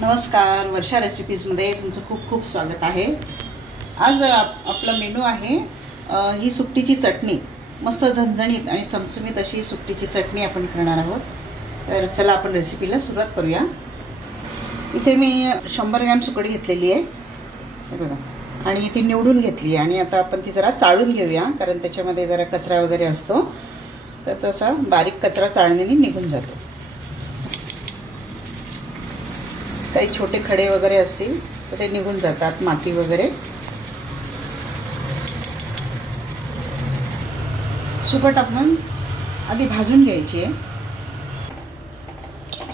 नमस्कार, वर्षा रेसिपीजमध्ये तुमचं खूप खूप स्वागत आहे। आज आपला मेनू आहे ही सुकटीची चटणी। मस्त झणझणीत आणि चमचमीत अशी सुकटीची चटणी आपण करणार आहोत। तर चला आपण रेसिपीला सुरुवात करूया। इथे मी 100 ग्रॅम सुकटी घेतलेली आहे, हे बघा, आणि ती निवडून घेतली आहे आणि आता आपण ती जरा चाळून घेऊया, कारण त्याच्यामध्ये जरा कचरा वगैरे असतो, तर तसा बारीक कचरा चाळणीने निघून जातो। काही छोटे खडे वगैरे असतील तर ते निघून जातात, माती वगैरे। सुकट आपण आधी भाजून घ्यायची आहे।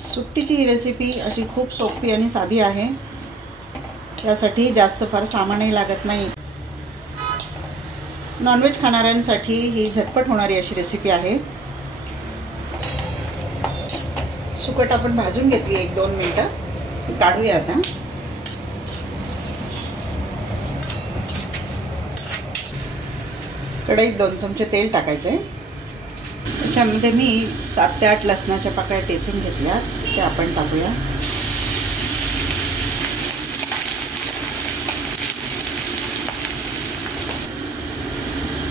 सुकटीची ही रेसिपी अशी खूप सोपी आणि साधी आहे, त्यासाठी जास्त फार सामानही लागत नाही। नॉनव्हेज खाणाऱ्यांसाठी ही झटपट होणारी अशी रेसिपी आहे। सुकट आपण भाजून घेतली 1-2 मिनिटं, काढूया आता। कढईत 2 चमचे तेल टाकायचे। त्याच्यामध्ये मी 7 ते 8 लसणाच्या पाकळ्या टेचून घेतल्या, ते आपण टाकूया।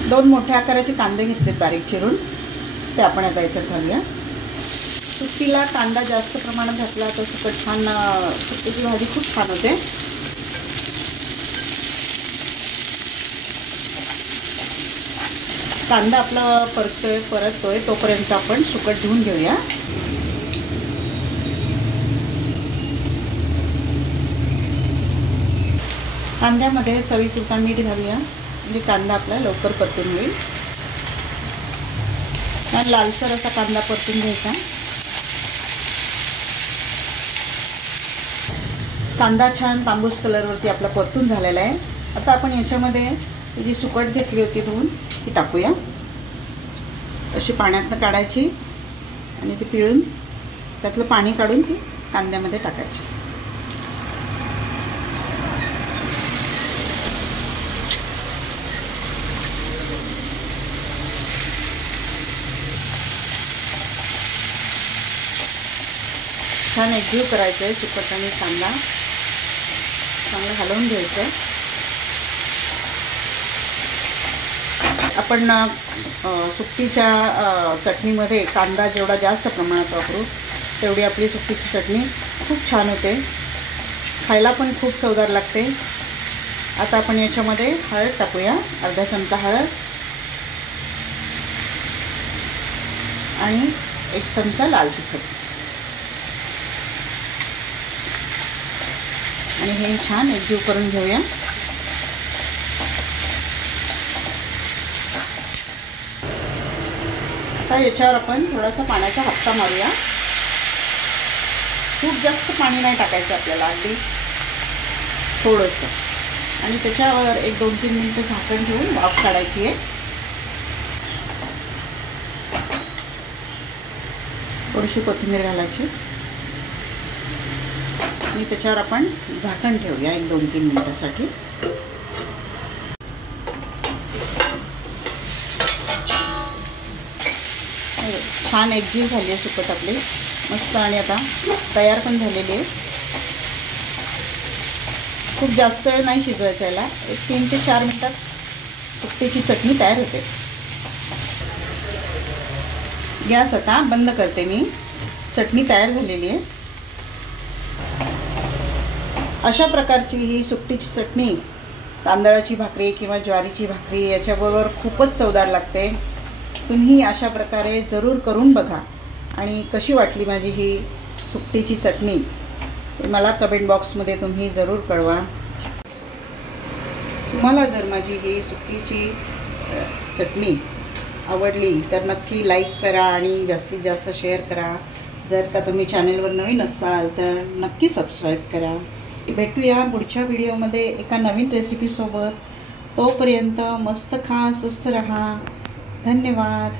दोन मोठ्या आकाराचे कांदे घेतलेत बारीक चिरून, ते आपण आता याच्यात घालूया। सुकटीला कांदा जास्त प्रमाणात घातला तर सुकट छान, सुकटीची भाजी खूप छान होते। कांदा आपला परततोय तोपर्यंत आपण सुकट धुवून घेऊया। कांद्यामध्ये चवीपुरता मीठ घालूया, म्हणजे कांदा आपला लवकर परतून होईल। आणि लालसर असा कांदा परतून घ्यायचा। कांदा छान तांबूस कलरवरती आपला परतून झालेला आहे। आता आपण याच्यामध्ये जी सुकट घेतली होती धुवून ती टाकूया। अशी पाण्यातनं काढायची आणि ती पिळून त्यातलं पाणी काढून ती कांद्यामध्ये टाकायची। छान एकजीव करायचं आहे सुकट आणि कांदा, चांगलं हलवून घ्यायचं। आपण सुकटीच्या चटणीमध्ये कांदा जेवढा जास्त प्रमाणात वापरू तेवढी आपली सुकटीची चटणी खूप छान होते, खायला पण खूप चवदार लागते। आता आपण याच्यामध्ये हळद टाकूया, अर्धा चमचा हळद आणि 1 चमचा लाल तिखट, आणि हे छान एकजीव करून घेऊया। आता याच्यावर आपण थोडासा पाण्याचा हापसा मारूया। खूप जास्त पाणी नाही टाकायचं आपल्याला, अगदी थोडंसं, आणि त्याच्यावर 1-2-3 मिनिटं झाकण ठेवून वाफ काढायची आहे। थोडीशी कोथिंबीर घालायची आणि त्याच्यावर आपण झाकण ठेवूया 1-2-3 मिनिटासाठी। छान एकजीव झाली आहे सुकट आपली मस्त, आणि आता तयार पण झालेली आहे। खूप जास्त वेळ नाही शिजवायचं याला, 3 ते 4 मिनिटात सुकटीची चटणी तयार होते। गॅस आता बंद करते मी। चटणी तयार झालेली आहे। अशा प्रकारची ही सुकटीची चटणी तांदळाची भाकरी किंवा ज्वारीची भाकरी याच्याबरोबर खूपच चवदार लागते। तुम्ही अशा प्रकारे जरूर करून बघा, आणि कशी वाटली माझी ही सुकटीची चटणी ते मला कमेंट बॉक्समध्ये तुम्ही जरूर कळवा। तुम्हाला जर माझी ही सुकटीची चटणी आवडली तर नक्की लाईक करा आणि जास्तीत जास्त शेअर करा। जर का तुम्ही चॅनलवर नवीन असाल तर नक्की सबस्क्राईब करा। भेटूया पुढच्या व्हिडिओमध्ये एका नवीन रेसिपीसोबत। तोपर्यंत मस्त खा, स्वस्थ रहा। धन्यवाद।